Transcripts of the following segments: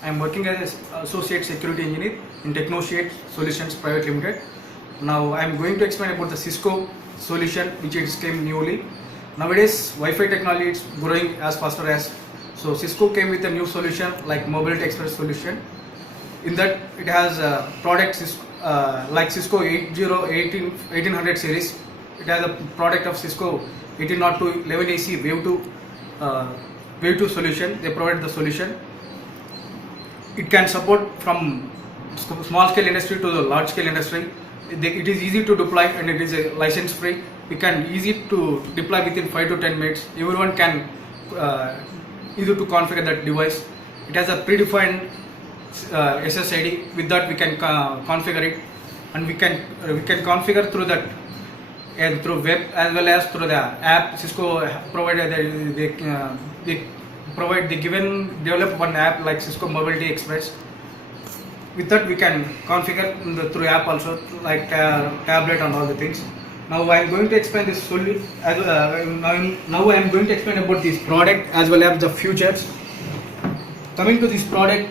I am working as an associate security engineer in Technoshiate Solutions Private Limited. Now I am going to explain about the Cisco solution which is came newly. Nowadays Wi-Fi technology is growing as faster as, so Cisco came with a new solution like Mobility Express solution. In that it has a product like Cisco 1800 series. It has a product of Cisco 1802 11AC Wave 2 solution. They provide the solution. It can support from small scale industry to the large scale industry. It is easy to deploy and it is a license free. We can easy to deploy within 5 to 10 minutes. Everyone can easy to configure that device. It has a predefined SSID. With that we can configure it, and we can configure through that and through web as well as through the app. Cisco provided they develop one app like Cisco Mobility Express. With that we can configure through app also, like tablet and all the things. Now I am going to explain this fully. Now I am going to explain about this product as well as the futures. Coming to this product,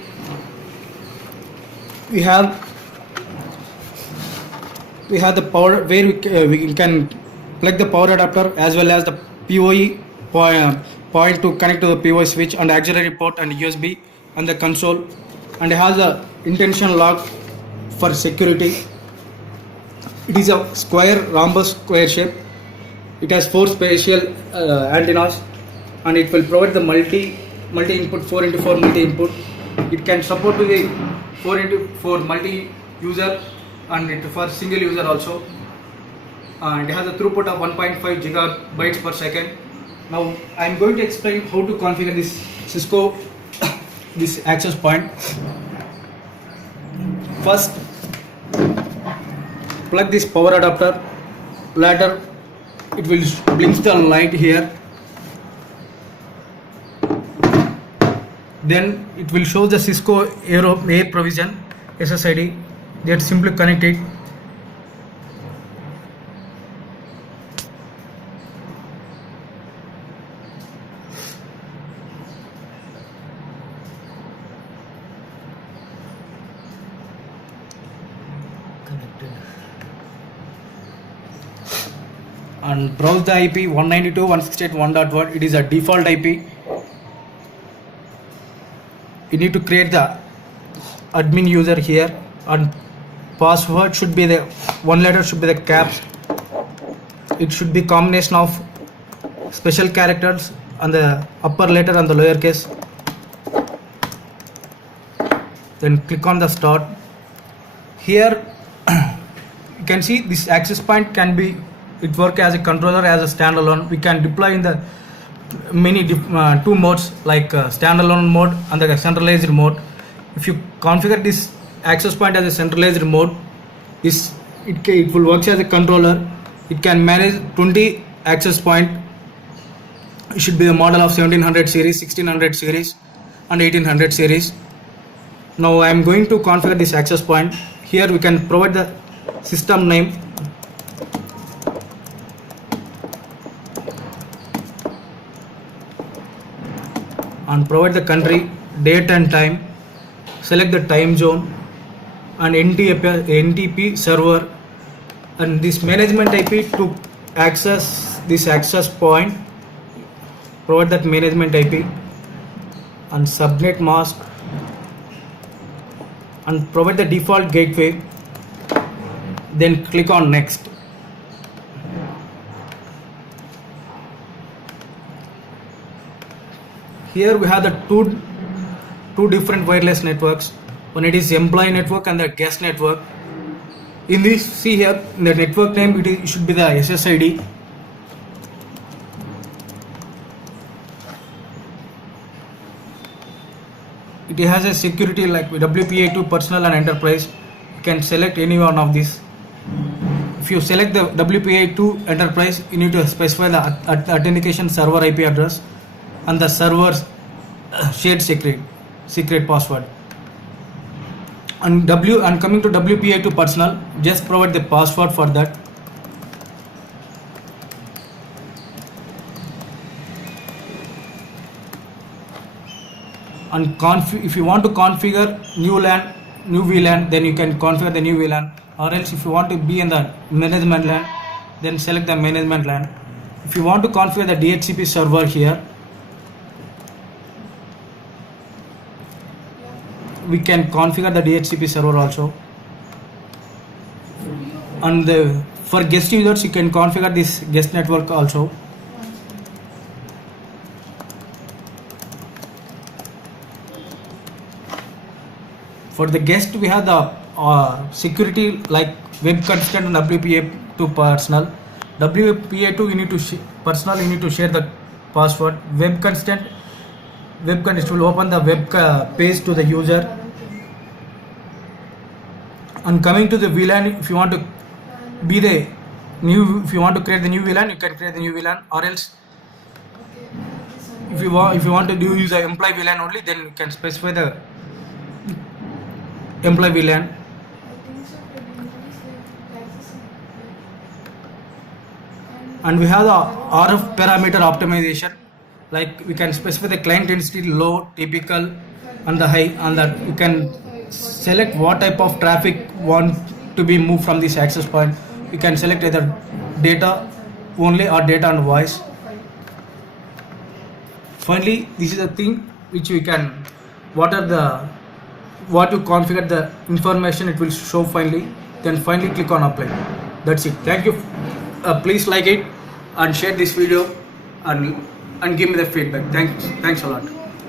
we have the power where we can plug the power adapter as well as the PoE point to connect to the PoE switch and auxiliary port and USB and the console, and it has a intention lock for security. It is a square rhombus square shape. It has 4 spatial antennas, and it will provide the multi input 4x4 multi input. It can support with the 4x4 multi user and it for single user also, and it has a throughput of 1.5 gigabytes per second. Now I am going to explain how to configure this Cisco this access point. First, plug this power adapter. Later it will blinks the light here. Then it will show the Cisco air provision SSID. That simply connect it. And browse the IP 192.168.1.1. It is a default IP. You need to create the admin user here, and password should be the one letter should be the caps. It should be combination of special characters on the upper letter and the lower case. Then click on the start. Here you can see this access point can be work as a controller as a standalone. We can deploy in the many two modes like standalone mode and the centralized mode. If you configure this access point as a centralized mode, it will work as a controller. It can manage 20 access point. It should be the model of 1700 series, 1600 series and 1800 series. Now I am going to configure this access point. Here we can provide the system name, and provide the country, date and time. Select the time zone and NTP server, and this management IP to access this access point. Provide that management IP and subnet mask, and provide the default gateway. Then click on next. Here we have the two different wireless networks. One it is employee network and the guest network. In this, see here in the network name it should be the SSID. It has a security like WPA2 personal and enterprise. You can select any one of these. If you select the WPA2 enterprise, you need to specify the authentication server IP address and the server's shared secret password. And coming to WPA2 personal, just provide the password for that. and if you want to configure new VLAN, then you can configure the new VLAN, or else if you want to be in the management LAN, then select the management LAN. If you want to configure the DHCP server here, we can configure the DHCP server also. And for guest users, you can configure this guest network also. For the guest, we have the security like web constant and WPA to personal. WPA2 you need to personal, you need to share the password. Web constant will open the web page to the user. And coming to the VLAN, if you want to create the new VLAN, you can create the new VLAN, or else if you want to use the employee VLAN only, then you can specify the employee VLAN. And we have the RF parameter optimization, like we can specify the client density, low, typical, and the high, and that you can select what type of traffic want to be moved from this access point. You can select either data only or data and voice. Finally, this is the thing which we can, what you configure the information, it will show finally. Then finally click on apply. That's it. Thank you. Please like it and share this video and give me the feedback. Thanks a lot.